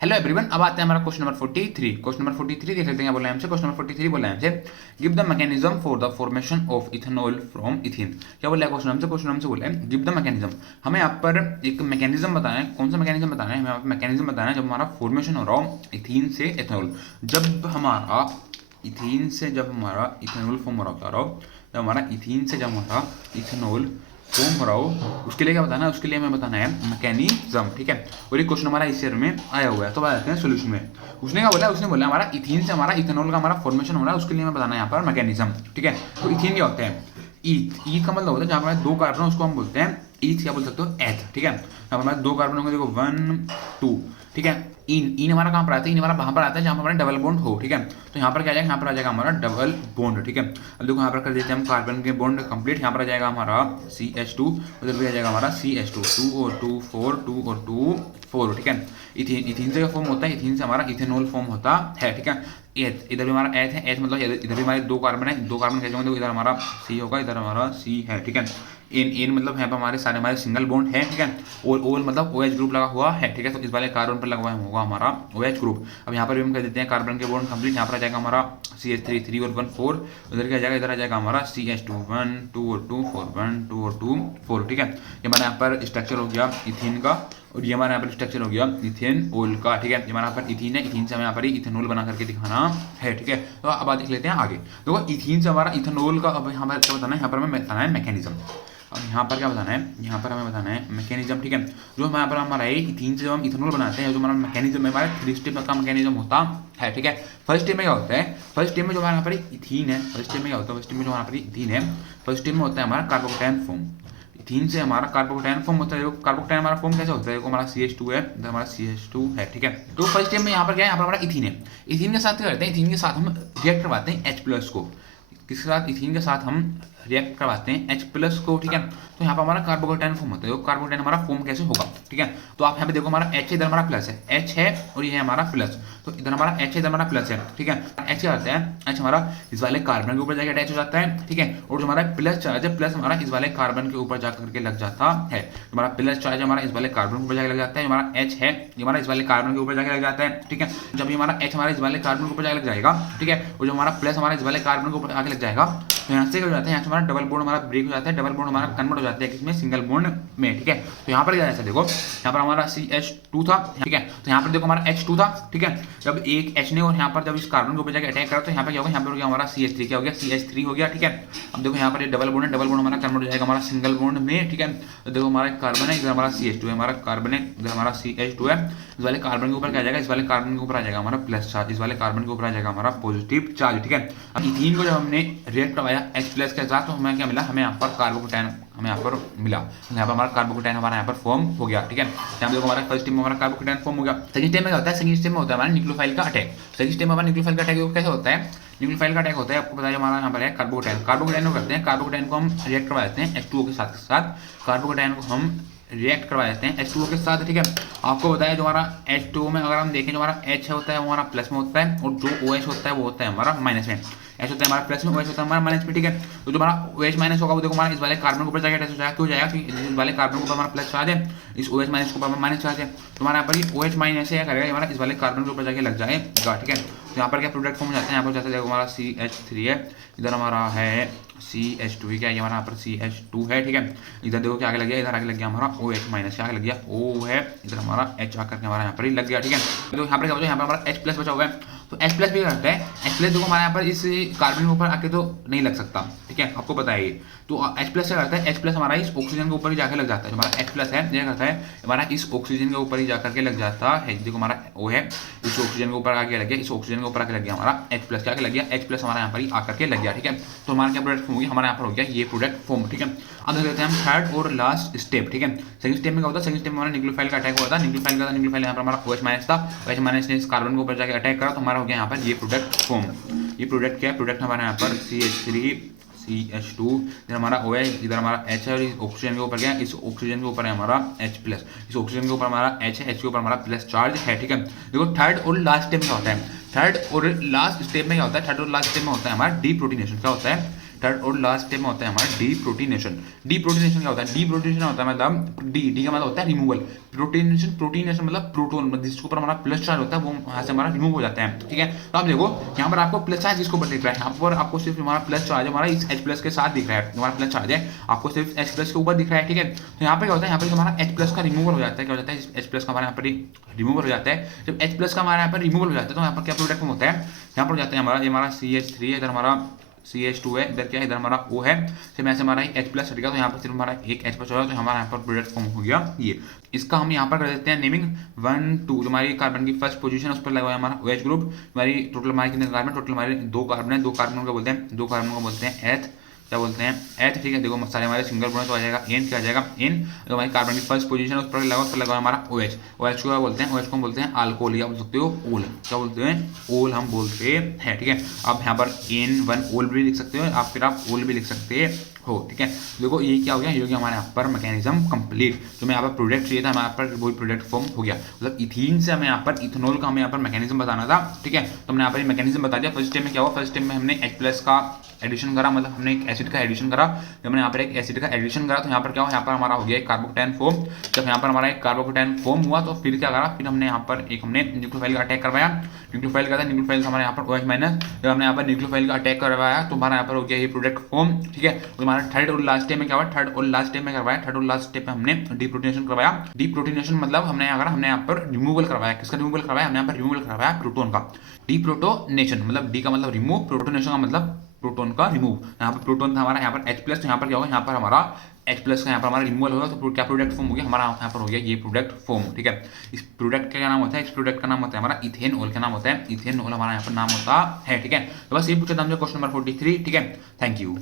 Hello everyone, अब आते हैं हमारा क्वेश्चन नंबर 43। क्वेश्चन नंबर 43 देख लेते हैं क्या बोला है हमसे। क्वेश्चन नंबर 43 बोला है हमसे, give the mechanism for the formation of ethanol from ethene. क्या बोला है क्वेश्चन हमसे बोला है गिव द मैकेनिज्म। हमें यहाँ पर एक मैकेनिज्म बताना है। कौन सा मैकेनिज्म बताना है हमें? यहाँ पर मैकेनिज्म बताना है जब हमारा फॉर्मेशन हो रहा हो इथीन से इथेनॉल। जब हमारा इथीन से जब हमारा इथेनॉल फॉर्म हो रहा हो, जब हमारा इथीन से जब हमारा इथेनॉल फॉर्म हो रहा हो, उसके लिए क्या बताना है? उसके लिए हमें बताना है मैकेनिज्म। ठीक है, और ये क्वेश्चन हमारा इस ईयर में आया हुआ है, तो आते हैं सोल्यूशन में। उसने क्या बोला? उसने बोला हमारा इथीन से हमारा इथेनॉल का हमारा फॉर्मेशन हो रहा है, उसके लिए हमें बताना है यहाँ पर मैकेनिज्म। ठीक है, तो इथीन क्या होता है? ईथ का मतलब होता है जहाँ पर दो कार्बन उसको हम बोलते हैं ईथ, क्या बोल सकते हो? एथ। ठीक है, यहाँ पर हमारे दो कार्बन होंगे, देखो 1 2। ठीक है, इन हमारा कहाँ पर आता है? इन हमारा वहाँ पर आता है जहाँ पर हमारा डबल बॉन्ड हो। ठीक है, तो यहाँ पर क्या जाएगा? यहाँ पर आ जाएगा हमारा डबल बॉन्ड। ठीक है, अब देखो यहाँ पर कर देते हैं हम कार्बन के बॉन्ड कंप्लीट। यहाँ पर आ जाएगा हमारा CH2, उधर भी आ जाएगा हमारा CH2, 2 और 2 4, 2 और 2 4। ठीक है, इथीन से फॉर्म होता है, इथीन से हमारा इथेनॉल फॉर्म होता है। ठीक है, एथ, इधर भी हमारा एथ है, एथ मतलब इधर भी हमारे दो कार्बन है, दो कार्बन कैसे होंगे? इधर हमारा C होगा, इधर हमारा C है। ठीक है, इन मतलब यहाँ पर हमारे सारे हमारे सिंगल बॉन्ड है। ठीक है, और ओल मतलब OH ग्रुप लगा हुआ है। ठीक है, तो इस वाले कार्बन पर लगा हुआ होगा हमारा OH ग्रुप। अब यहाँ पर भी हम कह देते हैं कार्बन के बॉन्ड कंप्लीट। यहाँ पर आ जाएगा हमारा CH3 3 और 1 4। उधर क्या जाएगा? इधर आ जाएगा हमारा CH2 1 2 और 2 4 1 2 और 2 4। ठीक है, ये हमारा यहाँ पर स्ट्रक्चर हो गया इथीन का, और ये हमारे यहाँ पर स्ट्रक्चर हो गया इथेन ऑयल का। ठीक है, हमारा यहाँ पर इथीन है, इथीन से हमें यहाँ पर इथेनॉल बना करके दिखाना है। ठीक है, तो अब देख लेते हैं आगे। देखो इथीन से हमारा इथेनॉल का अब यहाँ पर क्या बताना है? यहाँ पर हमें बताना है मैकेनिज्म। अब यहाँ पर क्या बताना है? यहाँ पर हमें बताना है मैकेनिज्म। ठीक है, जो हमारे यहाँ पर हमारा है इथीन से जब हम इथेनॉल बनाते हैं, जो हमारा मैकेनिज्म है, हमारा 3 स्टेप का मैकेनिज्म होता है। ठीक है, फर्स्ट स्टेप में क्या होता है? फर्स्ट स्टेप में जो हमारे यहाँ पर इथीन है, फर्स्ट स्टेप में क्या होता है? फर्स्ट स्टेप में जो हमारा पर इथीन है, फर्स्ट स्टेप में होता है हमारा कार्बोकेटायन फॉर्म। इथीन से हमारा कार्बोकेटायन फॉर्म होता है। कार्बोकेटायन हमारा फॉर्म कैसे होता है? देखो हमारा CH2 है, इधर हमारा CH2 है। ठीक है, तो फर्स्ट स्टेप में यहाँ पर क्या है? यहाँ पर हमारा इथीन है। इथीन के साथ क्या करते हैं? इथीन के साथ हम रिएक्ट करवाते हैं H+ को। किसके साथ? इथीन के साथ हम रिएक्ट करवाते हैं H+ को। ठीक है, तो यहाँ पर हमारा कार्बोकेटायन फॉर्म होता है। कार्बोकेटायन हमारा फॉर्म कैसे होगा? ठीक है, तो आप यहाँ पे देखो हमारा H है, इधर हमारा प्लस है, H है और ये है हमारा प्लस। तो इधर हमारा H है, इधर हमारा प्लस है। ठीक है, H क्या आता है? H हमारा इस वाले कार्बन के ऊपर जाकर अटैच हो जाता है। ठीक है, और जो हमारा प्लस चार्ज है, प्लस हमारा इस वाले कार्बन के ऊपर जाकर के लग जाता है। हमारा प्लस चार्ज हमारा इस वाले कार्बन के ऊपर जाकर लग जाता है। हमारा H है, ये हमारा इस वाले कार्बन के ऊपर जाकर लग जाता है। ठीक है, जब ये हमारा H हमारा इस वाले कार्बन के ऊपर जाकर लग जाएगा, ठीक है, और जो हमारा प्लस हमारा इस वाले कार्बन के ऊपर आके लग जाएगा, तो यहाँ से क्या हो जाता है? यहाँ से हमारा डबल बॉन्ड हमारा ब्रेक हो जाता है, डबल बॉन्ड हमारा कन्वर्ट हो जाता है किसमें? सिंगल बॉन्ड में। ठीक है, तो यहाँ पर क्या है? देखो यहाँ पर हमारा CH2 था। ठीक है, तो यहाँ पर देखो हमारा H2 था। ठीक है, जब एक H ने और यहाँ पर जब इस कार्बन के ऊपर जाकर अटैक करा, तो यहाँ पर क्या होगा? यहाँ पर हो गया हमारा CH3, क्या हो गया? CH3 हो गया। ठीक है, अब देखो यहाँ पर ये डबल बॉन्ड है, डबल बॉन्ड हमारा कन्वर्ट हो जाएगा हमारा सिंगल बॉन्ड में। ठीक है, तो देखो हमारा कार्बन है, इधर हमारा CH2 है, हमारा कार्बन है, इधर हमारा CH2 है। इस वाले कार्बन के ऊपर क्या आ जाएगा? इस वाले कार्बन के ऊपर आ जाएगा हमारा प्लस चार्ज, इस वाले कार्बन के ऊपर आ जाएगा हमारा पॉजिटिव चार्ज। ठीक है, अब इथीन को जब हमने रिएक्ट करवाया H+ के साथ, तो हमें क्या मिला? हमें यहाँ पर कार्बोकेटायन हमें यहाँ पर मिला। यहाँ पर हमारा कार्बोकेटायन हमारा यहाँ पर फॉर्म हो गया। ठीक है, यहाँ देखो हमारा फर्स्ट स्टेप में हमारा कार्बोकेटायन फॉर्म हो गया। सेकंड स्टेप में क्या होता है? सेकंड स्टेप में होता है हमारा न्यूक्लियोफाइल का अटैक। सेकंड स्टेप में हमारा न्यूक्लियोफाइल का अटैक कैसे होता है? न्यूक्लियोफाइल का अटैक होता है, आपको पता है हमारा यहाँ पर है कार्बोकेटायन। कार्बोकेटायन को करते हैं, कार्बोकेटायन को हम रिएक्ट करवा देते हैं H2O के साथ। कार्बोकेटायन को हम रिएक्ट करवा देते हैं H2O के साथ। ठीक है, आपको बताया जो हमारा H2O में अगर हम देखें, जो हमारा H होता है वो हमारा प्लस में होता है, और जो OH होता है वो होता है हमारा माइनस में। H होता है हमारा प्लस में, OH होता है हमारा माइनस में। ठीक है, तो जो हमारा OH माइनस होगा वो देखो हमारा इस वाले कार्बन के ऊपर जाकर अटैच हो जाएगा। क्यों जाएगा? क्योंकि इस वाले कार्बन के ऊपर हमारा प्लस चार्ज है, इस OH माइनस के ऊपर माइनस चार्ज है, तो हमारा यहाँ पर OH माइनस है करेगा हमारा इस वाले कार्बन के ऊपर जाके लग जाएगा। ठीक है, तो यहाँ पर क्या प्रोडक्ट फॉर्म हो जाता है? यहाँ पर जाता है देखो हमारा CH3 है, इधर हमारा है CH2, क्या है हमारा यहाँ पर CH2 है। ठीक है, इधर देखो क्या आगे लग गया? इधर आगे लग गया हमारा OH माइनस, क्या आगे लग गया? O है, इधर हमारा H आकर के हमारा यहाँ पर ही लग गया। ठीक है, तो यहाँ पर क्या बचा? यहाँ पर हमारा H+ बचा हुआ है, तो H+ भी करते हैं। H+ देखो हमारे यहाँ पर इस कार्बन के ऊपर आके तो नहीं लग सकता। ठीक है, आपको पता है ये, तो H+ क्या करता है? H+ हमारा इस ऑक्सीजन के ऊपर ही जाकर लग जाता है। हमारा H+ है, ये करता है हमारा इस ऑक्सीजन के ऊपर ही जाकर के लग जाता है। देखो हमारा O है, इस ऑक्सीजन के ऊपर आके लग गया, इस ऑक्सीजन के ऊपर आके लग गया हमारा H+, क्या लग गया? H+ हमारा यहाँ पर ही आकर के लग गया। ठीक है, तो हमारा क्या प्रोडक्ट फॉर्म हो गया? हमारा यहाँ पर हो गया ये प्रोडक्ट फॉर्म। ठीक है, अब देख लेते हैं हम थर्ड और लास्ट स्टेप। ठीक है, सेकंड स्टेप में क्या होता है? सेकंड स्टेप में हमारा न्यूक्लियोफाइल का अटैक हुआ था। न्यूक्लियोफाइल यहाँ पर हमारा OH माइनस था, OH माइनस ने इस कार्बन के ऊपर जाकर अटैक करा, तो हमारा हो गया यहाँ पर ये प्रोडक्ट फॉर्म। ये प्रोडक्ट क्या है? प्रोडक्ट हमारे यहाँ पर CH3 CH2, इधर हमारा OH, इधर हमारा H है, और इस ऑक्सीजन के ऊपर क्या है? इस ऑक्सीजन के ऊपर है हमारा H+, इस ऑक्सीजन के ऊपर हमारा H है, H के ऊपर हमारा प्लस चार्ज है। ठीक है, देखो थर्ड और लास्ट स्टेप में क्या होता है? थर्ड और लास्ट स्टेप में क्या होता है? थर्ड और लास्ट स्टेप में होता है हमारा डीप्रोटीनेशन। क्या होता है? थर्ड और लास्ट स्टेप में होता है हमारा डीप्रोटीनेशन। डीप्रोटीनेशन क्या होता है? डीप्रोटीनेशन होता है मतलब डी का मतलब होता है रिमूवल। प्रोटीनेशन प्रोटीनेशन मतलब प्रोटोन जिसके ऊपर हमारा प्लस चार्ज होता है वो वहाँ से हमारा रिमूव हो जाता है, ठीक है। तो आप देखो यहाँ पर आपको प्लस चार्ज जिसके ऊपर दिख रहा है, यहाँ पर आपको सिर्फ हमारा प्लस चार्ज हमारा इस H प्लस के साथ दिख रहा है, हमारा प्लस चार्ज है आपको सिर्फ H प्लस के ऊपर दिख रहा है, ठीक है। तो यहाँ पे क्या होता है, यहाँ पे हमारा H प्लस का रिमूवल हो जाता है, क्या हो जाता है H प्लस का हमारे यहाँ पर रिमूवल हो जाता है। जब H प्लस का हमारे यहाँ पर रिमूवल हो जाता है तो यहाँ पर क्या प्रोडक्ट होता है, यहाँ पर हो जाता है हमारा ये हमारा CH3 है, इधर हमारा CH2 है, इधर क्या है, इधर हमारा O है, फिर में से हमारा H प्लस हटेगा तो यहाँ पर सिर्फ हमारा एक H प्लस होगा, तो हमारा यहाँ पर प्रोडक्ट फॉर्म हो गया ये। इसका हम यहाँ पर कर देते हैं नेमिंग 1 2, जो हमारी कार्बन की फर्स्ट पोजीशन उस पर लगा हुआ है हमारा OH ग्रुप। हमारी टोटल हमारे कितने कार्बन, टोटल हमारे 2 कार्बन है, 2 कार्बन को बोलते हैं, 2 कार्बन को बोलते हैं एथ, क्या बोलते हैं एथ, ठीक है। देखो सारे हमारे सिंगल बॉन्ड तो आ जाएगा एन, क्या आ जाएगा एन। जो हमारी कार्बन की फर्स्ट पोजीशन उस पर लगा हमारा OH, OH को क्या बोलते हैं, OH को हम बोलते हैं अल्कोहल या बोल सकते हो ओल, क्या बोलते हैं ओल हम बोलते हैं, ठीक है। अब यहाँ पर N1 ओल भी लिख सकते हो आप, फिर आप ओल भी लिख सकते हो, ठीक है। देखो ये क्या हो गया, ये हो गया हमारे यहाँ पर मैकेनिज्म कंप्लीट। जो मैं यहाँ पर प्रोडक्ट चाहिए था हमारे यहाँ पर वही प्रोडक्ट फॉर्म हो गया, मतलब इथीन से हमें यहाँ पर इथेनॉल का हमें यहाँ पर मैकेनिज्म बताना था, ठीक है। तो हमने यहाँ पर मैकेनिज्म बता दिया। फर्स्ट स्टेप में क्या हुआ, फर्स्ट स्टेप में हमने H प्लस का एडिशन करा, मतलब हमने एक एसिड का एडिशन करा। जब हमने यहाँ पर एक एसिड का एडिशन करा तो यहाँ पर क्या हुआ, यहाँ पर हमारा हो गया एक कार्बोकेटायन फॉर्म। जब यहाँ पर हमारा एक कार्बोकेटायन फॉर्म हुआ तो फिर क्या करा, फिर हमने यहाँ पर एक हमने न्यूक्लियोफाइल का अटैक करवाया। न्यूक्लियोफाइल का था, न्यूक्लियोफाइल हमारे यहाँ पर OH माइनस, जब हमने यहाँ पर न्यूक्लियोफाइल का अटैक करवाया तो हमारा यहाँ पर हो गया ये प्रोडक्ट फॉर्म, ठीक है। तो हमारा थर्ड और लास्ट स्टेप में क्या हुआ, थर्ड और लास्ट स्टेप में करवाया, थर्ड और लास्ट स्टेप में हमने डीप्रोटीनेशन करवाया। डीप्रोटीनेशन मतलब हमने यहाँ पर रिमूवल करवाया, किसका रिमूवल करवाया, हमने यहाँ पर रिमूवल करवाया प्रोटोन का। डीप्रोटोनेशन मतलब डी का मतलब रिमूव, प्रोटोनेशन का मतलब प्रोटोन का रिमूव। यहाँ पर प्रोटोन था हमारा यहाँ पर H प्लस, तो यहाँ पर क्या होगा, यहाँ पर हमारा H प्लस का यहाँ पर हमारा रिमूवल होगा तो क्या प्रोडक्ट फॉर्म हो गया हमारा, यहाँ पर हो गया ये प्रोडक्ट फॉर्म, ठीक है। इस प्रोडक्ट का क्या नाम होता है, इस प्रोडक्ट का नाम होता है हमारा इथेनॉल, का नाम होता है इथेनॉल हमारा यहाँ पर नाम होता है, ठीक है। तो बस ये पूछा था हमसे क्वेश्चन नंबर 43, ठीक है। Thank you.